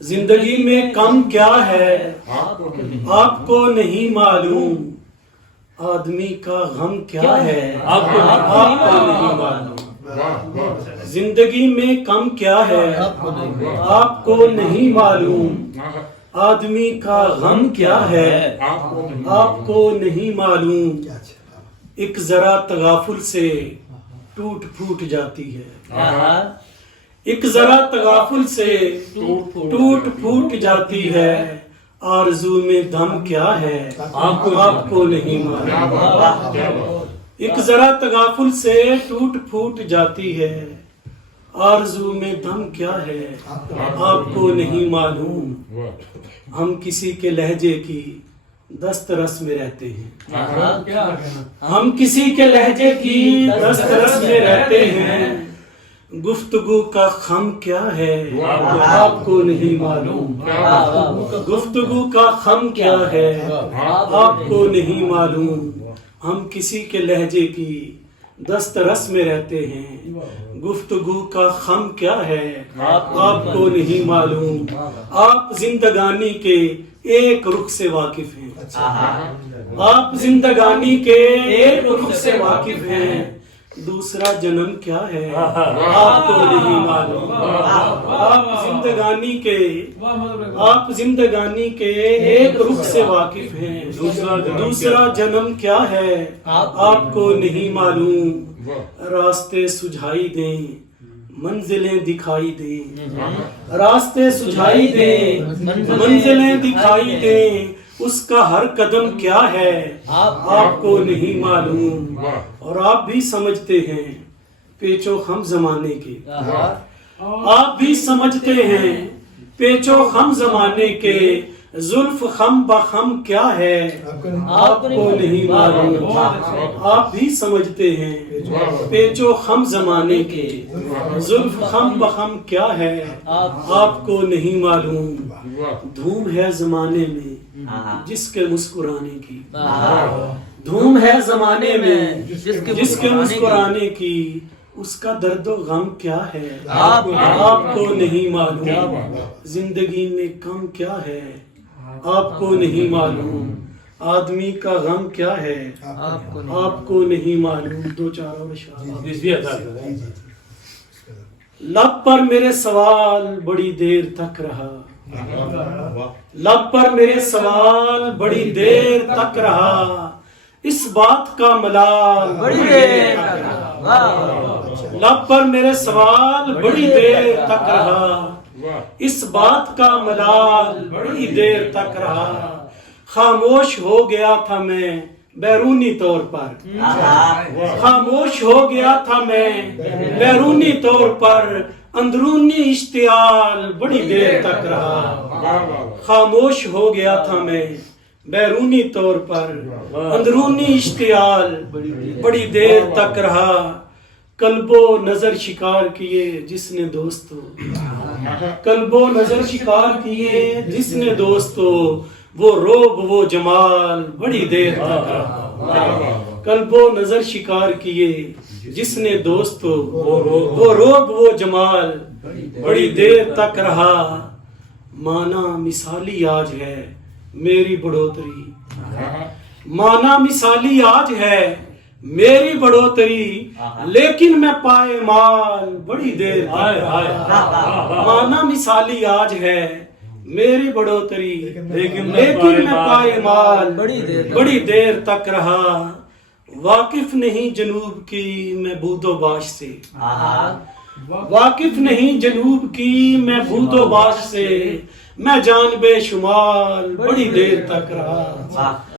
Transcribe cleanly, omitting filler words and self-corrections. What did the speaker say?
زندگی میں کم کیا ہے آپ کو نہیں معلوم، آدمی کا غم کیا ہے آپ کو نہیں معلوم، زندگی میں کم کیا ہے آپ کو نہیں معلوم، آدمی کا غم کیا ہے آپ کو نہیں معلوم، ایک ذرا تغافل سے ٹوٹ پھوٹ جاتی ہے، ایک ذرا تغافل سے ٹوٹ پھوٹ جاتی ہے، آرزو میں دم کیا ہے آپ کو نہیں معلوم، ایک ذرا تغافل سے ٹوٹ پھوٹ جاتی ہے، آرزو میں دم کیا ہے آپ کو نہیں معلوم، ہم کسی کے لہجے کی دست رس میں رہتے ہیں، ہم کسی کے لہجے کی دست رس میں رہتے ہیں، گفتگو کا خم کیا ہے آپ کو نہیں معلوم، گفتگو کا خم کیا ہے آپ کو نہیں معلوم، ہم کسی کے لہجے کی دست رس میں رہتے ہیں، گفتگو کا خم کیا ہے آپ کو نہیں معلوم، آپ زندگانی کے ایک رخ سے واقف ہیں، آپ زندگانی کے ایک رخ سے واقف ہیں، دوسرا جنم کیا ہے آپ کو نہیں معلوم، آپ زندگانی کے ایک رخ سے واقف ہیں، دوسرا جنم کیا ہے آپ کو نہیں معلوم، راستے سجھائی دیں منزلیں دکھائی دیں، راستے سجھائی دیں منزلیں دکھائی دیں، اس کا ہر قدم کیا ہے آپ کو نہیں معلوم، اور آپ بھی سمجھتے ہیں پیچو خم زمانے کے، آپ بھی سمجھتے ہیں پیچو خم زمانے کے، زلف خم بخم کیا ہے آپ کو نہیں معلوم، آپ بھی سمجھتے ہیں پیچو خم زمانے کے، زلف خم بخم کیا ہے آپ کو نہیں معلوم، دھوم ہے زمانے میں جس کے مسکرانے کی، دھوم ہے زمانے میں جس کے مسکرانے کی، اس کا درد و غم کیا ہے آپ کو نہیں معلوم، زندگی میں کم کیا ہے آپ کو نہیں معلوم، آدمی کا غم کیا ہے آپ کو نہیں معلوم، دو چار اور اشعار، لب پر میرے سوال بڑی دیر تک رہا، لب پر میرے سوال بڑی دیر تک رہا، اس بات کا ملال بڑی دیر تک رہا، لب پر میرے سوال بڑی دیر تک رہا، اس بات کا ملال بڑی دیر تک رہا، خاموش ہو گیا تھا میں بیرونی طور پر، خاموش ہو گیا تھا میں بیرونی طور پر، اندرونی اشتعال بڑی دیر تک رہا، خاموش ہو گیا تھا میں بیرونی طور پر، اندرونی اشتعال بڑی دیر تک رہا، قلب و نظر شکار کیے جس نے دوستو، قلب و نظر شکار کیے جس نے دوستو، وہ روب وہ جمال بڑی دیر تک رہا، قلب و نظر شکار کیے جس نے دوستو، وہ روب وہ جمال بڑی دیر تک رہا، مانا مثالی آج ہے میری بڑھوتری، مانا مثالی آج ہے میری بڑھوتری، لیکن میں پائے مال بڑی دیر تک رہا، مانا مثالی آج ہے میری بڑھوتری، لیکن میں پائے مال بڑی دیر تک رہا، واقف نہیں جنوب کی میں بود و باش سے، واقف نہیں جنوب کی میں بود و باش سے، میں جان بے شمار بڑی دیر تک رہا۔